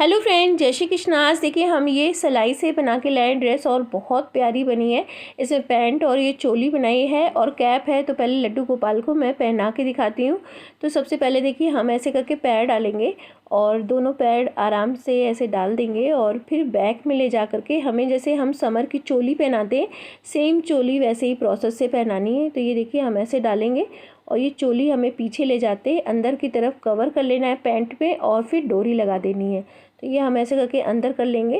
Hello friend, जय श्री कृष्ण। आज देखिए हम ये सिलाई से बना के लाए ड्रेस और बहुत प्यारी बनी है। इसमें पैंट और ये चोली बनाई है और कैप है। तो पहले लड्डू गोपाल को मैं पहना के दिखाती हूँ। तो सबसे पहले देखिए हम ऐसे करके पैर डालेंगे और दोनों पैर आराम से ऐसे डाल देंगे और फिर बैक में ले जा करके हमें जैसे हम समर की चोली पहनाते हैं सेम चोली वैसे ही प्रोसेस से पहनानी है। तो ये देखिए हम ऐसे डालेंगे और ये चोली हमें पीछे ले जाते अंदर की तरफ कवर कर लेना है पैंट पे और फिर डोरी लगा देनी है। तो ये हम ऐसे करके अंदर कर लेंगे।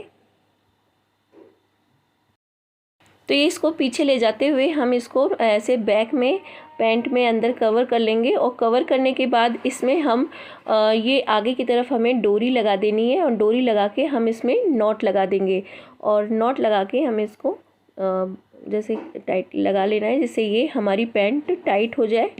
तो ये इसको पीछे ले जाते हुए हम इसको ऐसे बैक में पैंट में अंदर कवर कर लेंगे और कवर करने के बाद इसमें हम ये आगे की तरफ हमें डोरी लगा देनी है और डोरी लगा के हम इसमें नॉट लगा देंगे और नॉट लगा के हम इसको जैसे टाइट लगा लेना है जिससे ये हमारी पैंट टाइट हो जाए।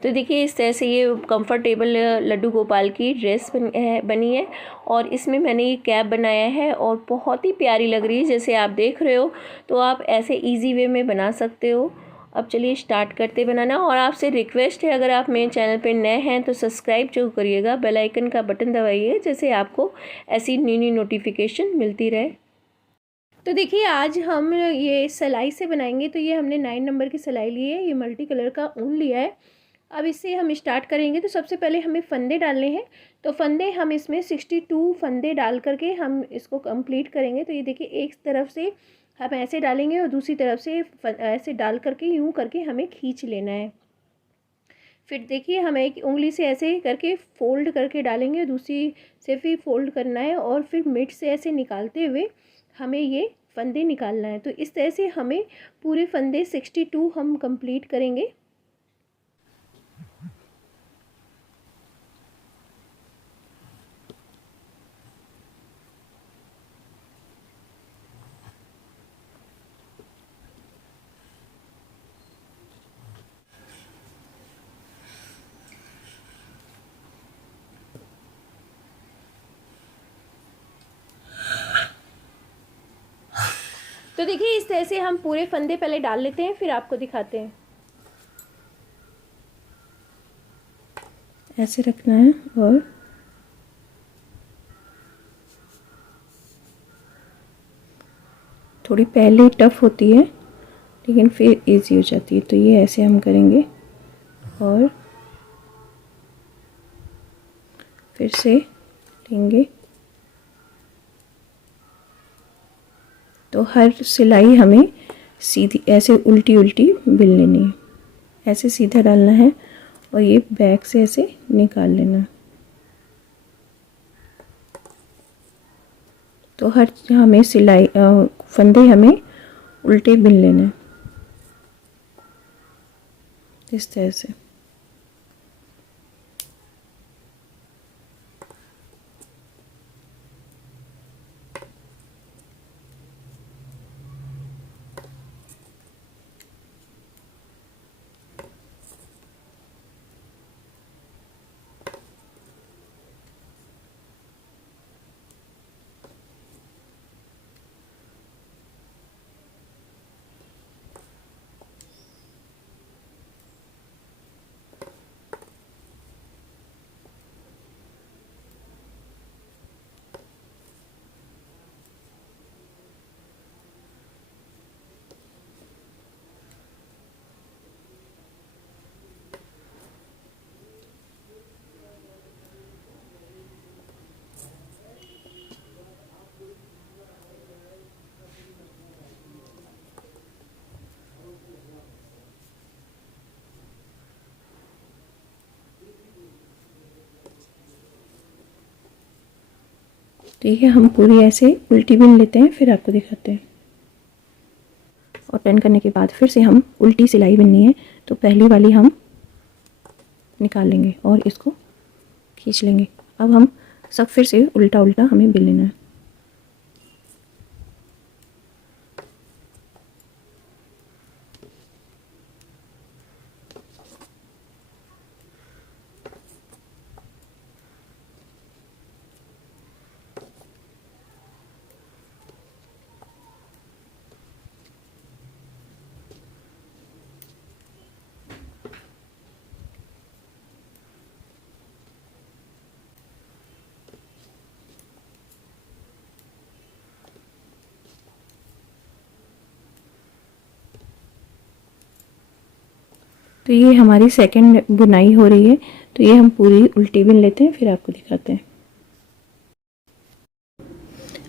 तो देखिए इस तरह से ये कंफर्टेबल लड्डू गोपाल की ड्रेस बनी है और इसमें मैंने ये कैप बनाया है और बहुत ही प्यारी लग रही है जैसे आप देख रहे हो। तो आप ऐसे इजी वे में बना सकते हो। अब चलिए स्टार्ट करते बनाना और आपसे रिक्वेस्ट है अगर आप मेरे चैनल पे नए हैं तो सब्सक्राइब जरूर करिएगा, बेल आइकन का बटन दबाइए जैसे आपको ऐसी न्यू न्यू नोटिफिकेशन मिलती रहे। तो देखिए आज हम ये सिलाई से बनाएंगे। तो ये हमने 9 नंबर की सिलाई ली है, ये मल्टी कलर का ऊन लिया है। अब इससे हम स्टार्ट करेंगे। तो सबसे पहले हमें फंदे डालने हैं। तो फंदे हम इसमें 62 फंदे डाल करके हम इसको कंप्लीट करेंगे। तो ये देखिए एक तरफ से हम ऐसे डालेंगे और दूसरी तरफ से ऐसे डाल करके यूं करके हमें खींच लेना है। फिर देखिए हमें एक उंगली से ऐसे करके फोल्ड करके डालेंगे, दूसरी से फिर फोल्ड करना है और फिर मिड से ऐसे निकालते हुए हमें ये फंदे निकालना है। तो इस तरह से हमें पूरे फंदे 62 हम कंप्लीट करेंगे। तो देखिए इस तरह से हम पूरे फंदे पहले डाल लेते हैं फिर आपको दिखाते हैं। ऐसे रखना है और थोड़ी पहले टफ होती है लेकिन फिर इजी हो जाती है। तो ये ऐसे हम करेंगे और फिर से लेंगे। तो हर सिलाई हमें सीधी ऐसे उल्टी उल्टी बिल लेनी है, ऐसे सीधा डालना है और ये बैक से ऐसे निकाल लेना। तो हर हमें सिलाई फंदे हमें उल्टे बिन लेने हैं इस तरह से। ठीक है, हम पूरी ऐसे उल्टी बिन लेते हैं फिर आपको दिखाते हैं। और टर्न करने के बाद फिर से हम उल्टी सिलाई बिननी है। तो पहली वाली हम निकाल लेंगे और इसको खींच लेंगे। अब हम सब फिर से उल्टा उल्टा हमें बिन लेना है। तो ये हमारी सेकंड बुनाई हो रही है, तो ये हम पूरी उल्टी बिन लेते हैं, फिर आपको दिखाते हैं।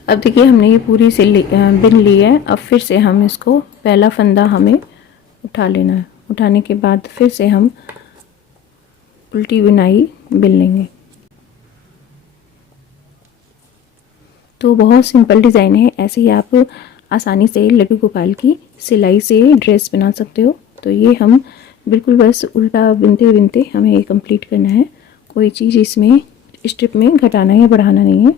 अब देखिए हमने ये पूरी से बिन ली है। अब फिर से हम इसको पहला फंदा हमें उठा लेना है। उठाने के बाद फिर से हम उल्टी बुनाई बिन लेंगे। तो बहुत सिंपल डिज़ाइन है, ऐसे ही आप आसानी से लड्डू गोपाल की सिलाई से ड्रेस बना सकते हो। तो ये हम बिल्कुल बस उल्टा बिनते बिनते हमें ये कंप्लीट करना है। कोई चीज़ इसमें स्ट्रिप में घटाना या बढ़ाना नहीं है।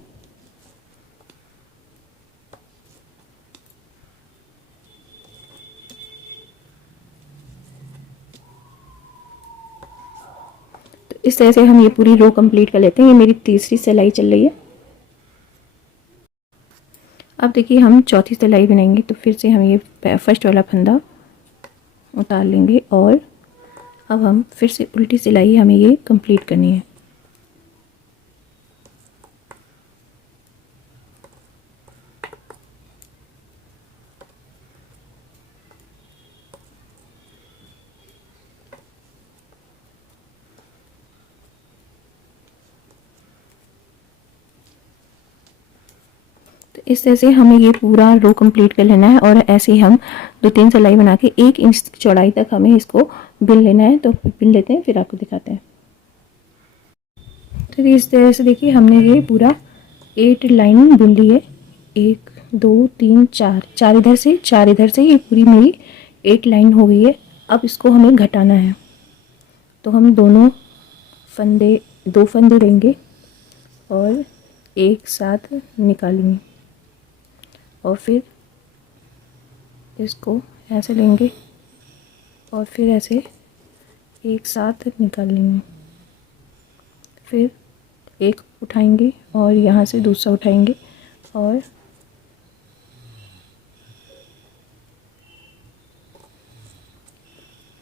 तो इस तरह से हम ये पूरी रो कंप्लीट कर लेते हैं। ये मेरी तीसरी सिलाई चल रही है। अब देखिए हम चौथी सिलाई बनाएंगे, तो फिर से हम ये फर्स्ट वाला फंदा उतार लेंगे और अब हम फिर से उल्टी सिलाई हमें ये कंप्लीट करनी है। तो इस तरह से हमें ये पूरा रो कंप्लीट कर लेना है और ऐसे ही हम 2-3 सिलाई बना के 1 इंच चौड़ाई तक हमें इसको बिन लेना है। तो बिन लेते हैं, फिर आपको दिखाते हैं। तो इस तरह से देखिए हमने ये पूरा 8 लाइन बुन ली है। 1 2 3 4, 4 इधर से 4 इधर से, ये पूरी मेरी 8 लाइन हो गई है। अब इसको हमें घटाना है, तो हम दोनों फंदे 2 फंदे लेंगे और एक साथ निकालेंगे और फिर इसको ऐसे लेंगे और फिर ऐसे एक साथ निकाल लेंगे। फिर एक उठाएंगे और यहाँ से दूसरा उठाएंगे और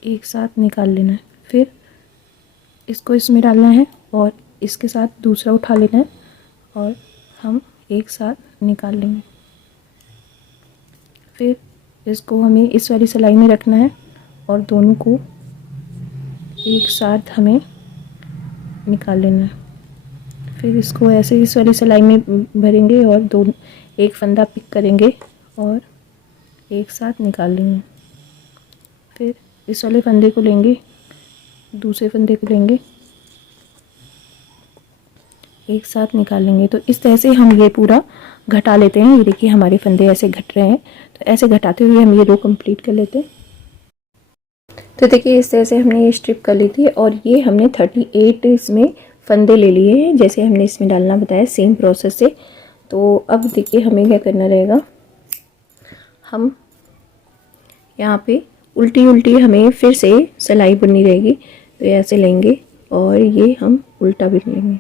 एक साथ निकाल लेना है। फिर इसको इसमें डालना है और इसके साथ दूसरा उठा लेना है और हम एक साथ निकाल लेंगे। फिर इसको हमें इस वाली सिलाई में रखना है और दोनों को एक साथ हमें निकाल लेना है। फिर इसको ऐसे इस वाली सिलाई में भरेंगे और एक फंदा पिक करेंगे और एक साथ निकाल लेंगे। फिर इस वाले फंदे को लेंगे, दूसरे फंदे को लेंगे, एक साथ निकाल लेंगे। तो इस तरह से हम ये पूरा घटा लेते हैं। ये देखिए हमारे फंदे ऐसे घट रहे हैं, तो ऐसे घटाते हुए हम ये रो कंप्लीट कर लेते हैं। तो देखिए इस तरह से हमने ये स्ट्रिप कर ली थी और ये हमने 38 इसमें फंदे ले लिए हैं, जैसे हमने इसमें डालना बताया सेम प्रोसेस से। तो अब देखिए हमें क्या करना रहेगा, हम यहाँ पे उल्टी उल्टी हमें फिर से सिलाई बुननी रहेगी। तो ऐसे लेंगे और ये हम उल्टा बुन लेंगे।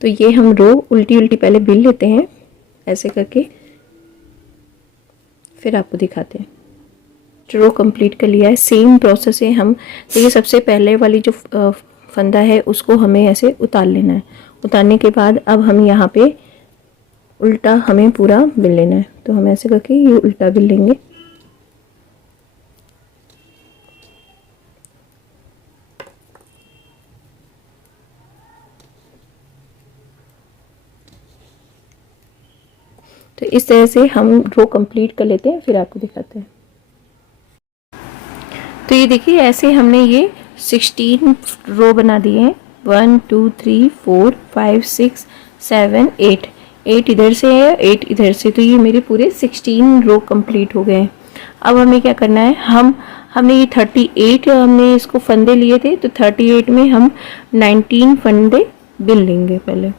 तो ये हम रो उल्टी उल्टी पहले बिन लेते हैं ऐसे करके, फिर आपको दिखाते हैं। रो कंप्लीट कर लिया है, सेम प्रोसेस है। हम देखिए सबसे पहले वाली जो फंदा है उसको हमें ऐसे उतार लेना है। उतारने के बाद अब हम यहाँ पे उल्टा हमें पूरा बिन लेना है। तो हम ऐसे करके ये उल्टा बिन लेंगे। तो इस तरह से हम रो कंप्लीट कर लेते हैं, फिर आपको दिखाते हैं। तो ये देखिए ऐसे हमने ये 16 रो बना दिए हैं। 1 2 3 4 5 6 7 8, 8 इधर से है, 8 इधर से। तो ये मेरे पूरे 16 रो कंप्लीट हो गए हैं। अब हमें क्या करना है, हमने ये 38 हमने इसको फंदे लिए थे, तो 38 में हम 19 फंदे बिन लेंगे पहले।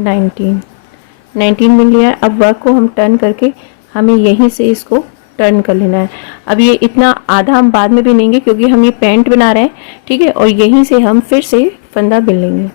19 मिल लिया है। अब वर्क को हम टर्न करके हमें यहीं से इसको टर्न कर लेना है। अब ये इतना आधा हम बाद में बिनेंगे क्योंकि हम ये पैंट बना रहे हैं, ठीक है। और यहीं से हम फिर से फंदा बिन लेंगे।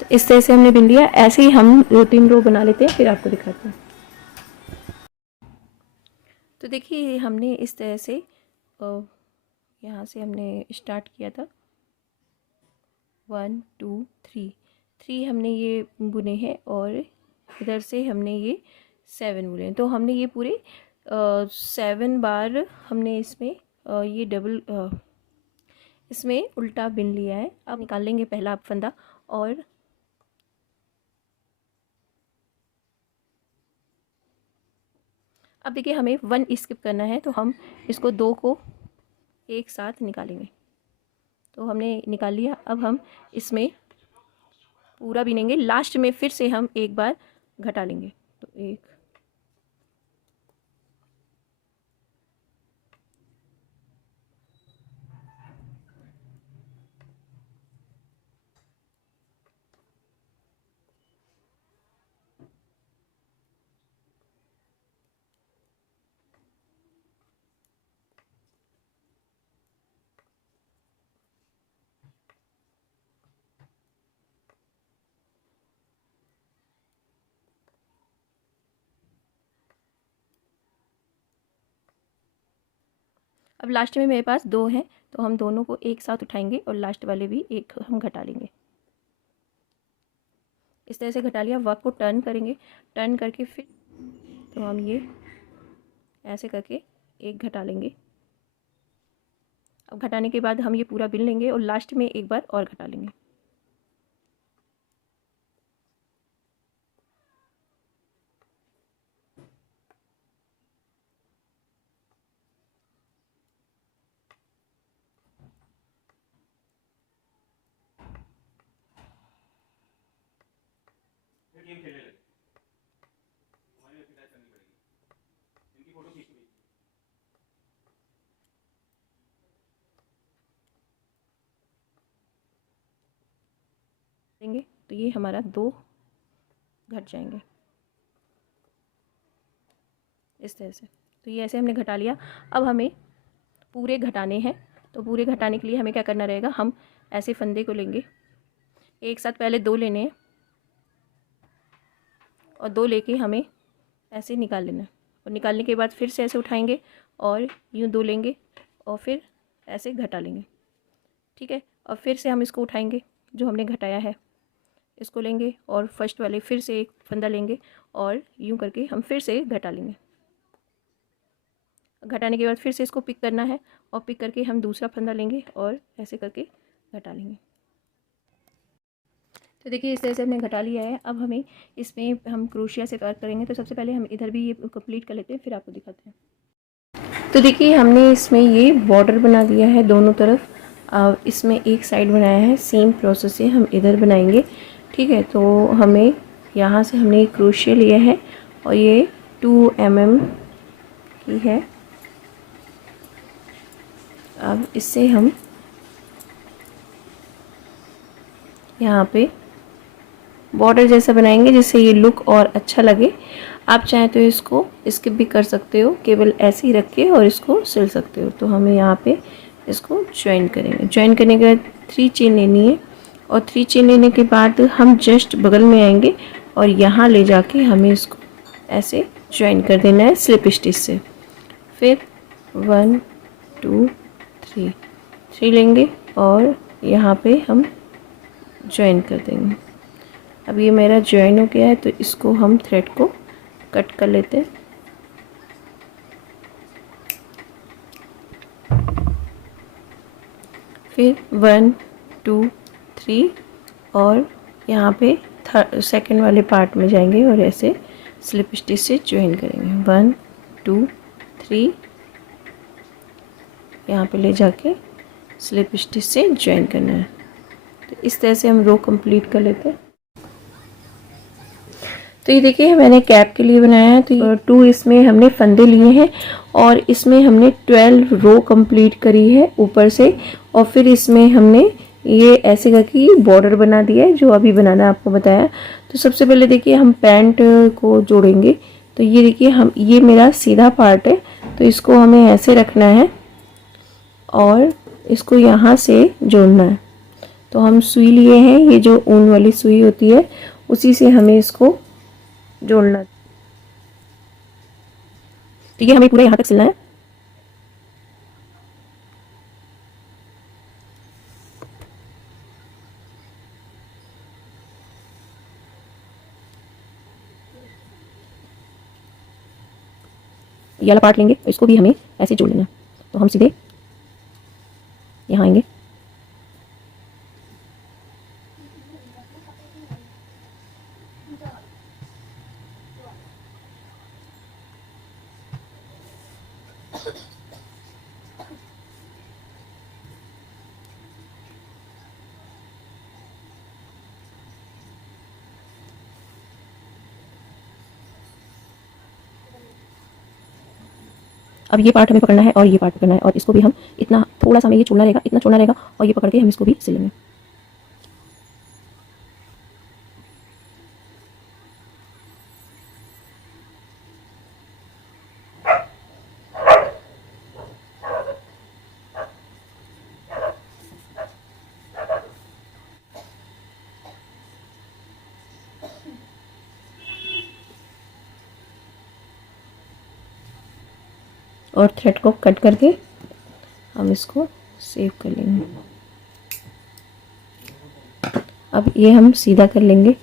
तो इस तरह से हमने बिन लिया। ऐसे ही हम 2-3 रो बना लेते हैं, फिर आपको दिखाते हैं। तो देखिए हमने इस तरह से यहाँ से हमने स्टार्ट किया था 1 2 3 हमने ये बुने हैं और इधर से हमने ये 7 बुने हैं। तो हमने ये पूरे 7 बार हमने इसमें ये डबल इसमें उल्टा बिन लिया है। अब निकाल लेंगे पहला फंदा और अब देखिए हमें 1 स्किप करना है, तो हम इसको 2 को एक साथ निकालेंगे। तो हमने निकाल लिया। अब हम इसमें पूरा बिनेंगे, लास्ट में फिर से हम एक बार घटा लेंगे। तो 1 अब लास्ट में मेरे पास 2 हैं, तो हम दोनों को एक साथ उठाएंगे और लास्ट वाले भी एक हम घटा लेंगे। इस तरह से घटा लिया। वर्क को टर्न करेंगे, टर्न करके फिर तो हम ये ऐसे करके एक घटा लेंगे। अब घटाने के बाद हम ये पूरा बिन लेंगे और लास्ट में एक बार और घटा लेंगे। देंगे तो ये हमारा 2 घट जाएंगे इस तरह से। तो ये ऐसे हमने घटा लिया। अब हमें पूरे घटाने हैं, तो पूरे घटाने के लिए हमें क्या करना रहेगा, हम ऐसे फंदे को लेंगे, एक साथ पहले 2 लेने हैं और 2 लेके हमें ऐसे निकाल लेना है। और निकालने के बाद फिर से ऐसे उठाएंगे और यूँ 2 लेंगे और फिर ऐसे घटा लेंगे, ठीक है। और फिर से हम इसको उठाएंगे जो हमने घटाया है, इसको लेंगे और फर्स्ट वाले फिर से एक फंदा लेंगे और यूँ करके हम फिर से घटा लेंगे। घटाने के बाद फिर से इसको पिक करना है और पिक करके हम दूसरा फंदा लेंगे और ऐसे करके घटा लेंगे। तो देखिए इस तरह से हमने घटा लिया है। अब हमें इसमें हम क्रोशिया से वर्क करेंगे। तो सबसे पहले हम इधर भी ये कंप्लीट कर लेते हैं, फिर आपको दिखाते हैं। तो देखिए हमने इसमें ये बॉर्डर बना दिया है दोनों तरफ। अब इसमें एक साइड बनाया है, सेम प्रोसेस से हम इधर बनाएंगे, ठीक है। तो हमें यहाँ से हमने क्रोशिया लिया है और ये 2 mm की है। अब इससे हम यहाँ पे बॉर्डर जैसा बनाएंगे जिससे ये लुक और अच्छा लगे। आप चाहें तो इसको स्किप भी कर सकते हो, केवल ऐसे ही रख के और इसको सिल सकते हो। तो हमें यहाँ पे इसको ज्वाइन करेंगे। ज्वाइन करने के बाद 3 चेन लेनी है और 3 चेन लेने के बाद हम जस्ट बगल में आएंगे और यहाँ ले जाके हमें इसको ऐसे ज्वाइन कर देना है स्लिप स्टिच से। फिर 1 2 3 लेंगे और यहाँ पे हम ज्वाइन कर देंगे। अब ये मेरा ज्वाइन हो गया है, तो इसको हम थ्रेड को कट कर लेते हैं। फिर 1 2 3 और यहाँ पे सेकंड वाले पार्ट में जाएंगे और ऐसे स्लिप स्टिच से ज्वाइन करेंगे। 1 2 3 यहाँ पे ले जाके स्लिप स्टिच से ज्वाइन करना है। तो इस तरह से हम रो कंप्लीट कर लेते हैं। तो ये देखिए मैंने कैप के लिए बनाया है। तो 2 इसमें हमने फंदे लिए हैं और इसमें हमने 12 रो कंप्लीट करी है ऊपर से, और फिर इसमें हमने ये ऐसे करके बॉर्डर बना दिया है जो अभी बनाना आपको बताया। तो सबसे पहले देखिए हम पैंट को जोड़ेंगे। तो ये देखिए हम, ये मेरा सीधा पार्ट है, तो इसको हमें ऐसे रखना है और इसको यहाँ से जोड़ना है। तो हम सुई लिए हैं, ये जो ऊन वाली सुई होती है उसी से हमें इसको जोड़ना। ठीक है, हमें पूरा यहाँ तक सिलना है। ये वाला पार्ट लेंगे, इसको भी हमें ऐसे जोड़ लेना। तो हम सीधे यहाँ आएंगे। अब ये पार्ट हमें पकड़ना है और ये पार्ट पकड़ना है, और इसको भी हम इतना, थोड़ा सा हमें ये छोड़ना रहेगा, इतना छोड़ना रहेगा, और ये पकड़ के हम इसको भी सिलेंगे। और थ्रेड को कट करके हम इसको सेव कर लेंगे। अब ये हम सीधा कर लेंगे।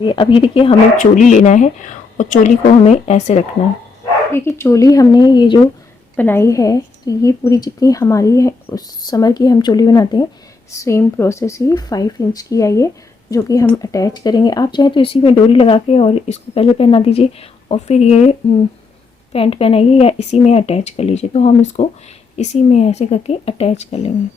ये अब ये देखिए हमें चोली लेना है और चोली को हमें ऐसे रखना है। देखिए चोली हमने ये जो बनाई है, तो ये पूरी जितनी हमारी है उस समर की हम चोली बनाते हैं, सेम प्रोसेस ही 5 इंच की आई है जो कि हम अटैच करेंगे। आप चाहे तो इसी में डोरी लगा के और इसको पहले पहना दीजिए और फिर ये पैंट पहनाइए, या इसी में अटैच कर लीजिए। तो हम इसको इसी में ऐसे करके अटैच कर लेंगे।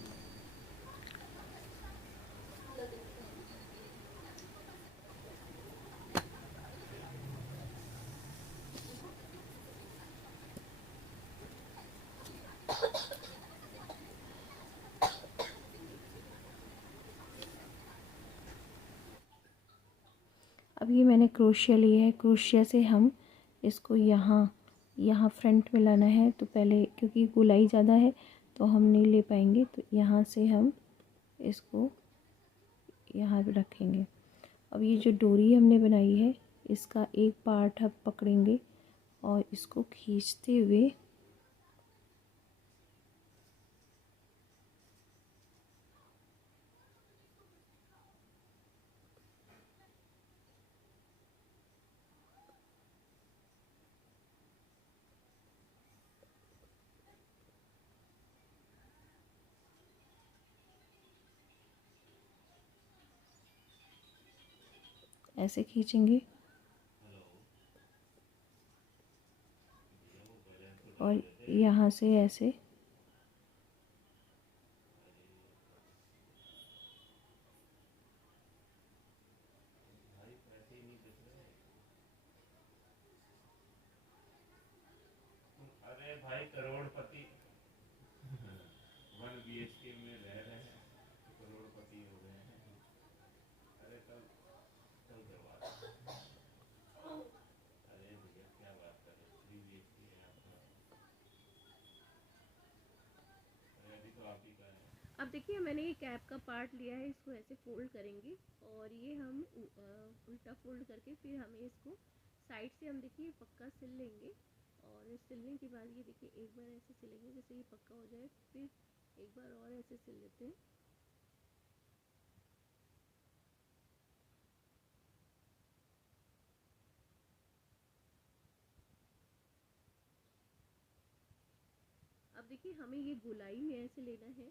अब ये मैंने क्रोशिया लिया है, क्रोशिया से हम इसको यहाँ यहाँ फ्रंट में लाना है। तो पहले क्योंकि गोलाई ज़्यादा है तो हम नहीं ले पाएंगे, तो यहाँ से हम इसको यहाँ पे रखेंगे। अब ये जो डोरी हमने बनाई है इसका एक पार्ट हम पकड़ेंगे और इसको खींचते हुए ऐसे खींचेंगे और यहाँ से ऐसे अरे भाई करोड़पति 1 BHK में रह रहे हैं, करोड़पति हो गए हैं। अरे कल कल करवा। अरे भैया क्या बात कर रहे, 3 BHK है आपका। अरे अभी तो आप ही का है। अब देखिए मैंने ये कैप का पार्ट लिया है, इसको ऐसे फोल्ड करेंगे और ये हम उल्टा फोल्ड करके फिर हमें इसको साइड से हम देखिए पक्का सिल लेंगे और सिलने के बाद ये देखिए एक बार ऐसे सिलेंगे जैसे ये पक्का हो जाए, फिर एक बार और ऐसे सिल लेते हैं। अब देखिए हमें ये गोलाई में ऐसे लेना है,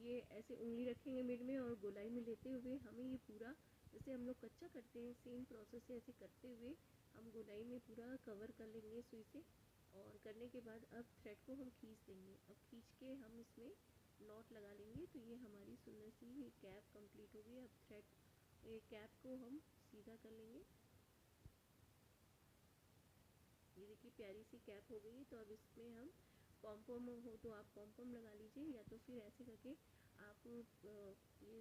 ये ऐसे उंगली रखेंगे मिड में और गोलाई में लेते हुए हमें ये पूरा, जैसे हम लोग कच्चा करते हैं सेम प्रोसेस से ऐसे करते हुए हम गोलाई में पूरा कवर कर लेंगे सुई से। और करने के बाद अब थ्रेड को हम खींच देंगे। अब खींच के हम इसमें नॉट लगा लेंगे। तो ये हमारी सुंदर सी ये कैप कंप्लीट हो गई। अब थ्रेड ये कैप को हम सीधा कर लेंगे। ये देखिए प्यारी सी कैप हो गई। तो अब इसमें हम पॉम हो तो आप पॉम लगा लीजिए, या तो फिर ऐसे करके आप ये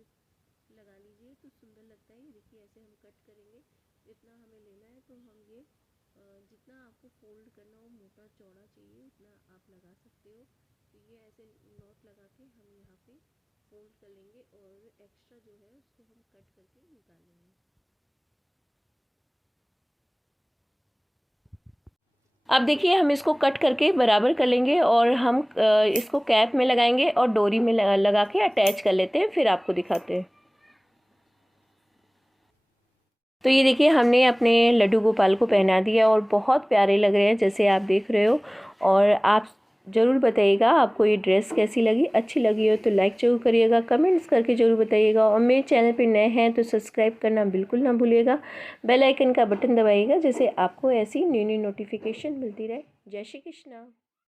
लगा लीजिए तो सुंदर लगता है। देखिए ऐसे हम कट करेंगे, जितना हमें लेना है तो हम ये जितना आपको फोल्ड करना हो, मोटा चौड़ा चाहिए उतना आप लगा सकते हो। तो ये ऐसे नॉट लगा के हम यहाँ पे फोल्ड कर लेंगे और एक्स्ट्रा जो है उसको हम कट करके निकाल लेंगे। अब देखिए हम इसको कट करके बराबर कर लेंगे और हम इसको कैप में लगाएंगे और डोरी में लगा के अटैच कर लेते हैं, फिर आपको दिखाते हैं। तो ये देखिए हमने अपने लड्डू गोपाल को पहना दिया और बहुत प्यारे लग रहे हैं जैसे आप देख रहे हो। और आप ज़रूर बताइएगा आपको ये ड्रेस कैसी लगी। अच्छी लगी हो तो लाइक ज़रूर करिएगा, कमेंट्स करके ज़रूर बताइएगा। और मेरे चैनल पे नए हैं तो सब्सक्राइब करना बिल्कुल ना भूलिएगा। बेल आइकन का बटन दबाइएगा जिससे आपको ऐसी न्यू न्यू नोटिफिकेशन मिलती रहे। जय श्री कृष्णा।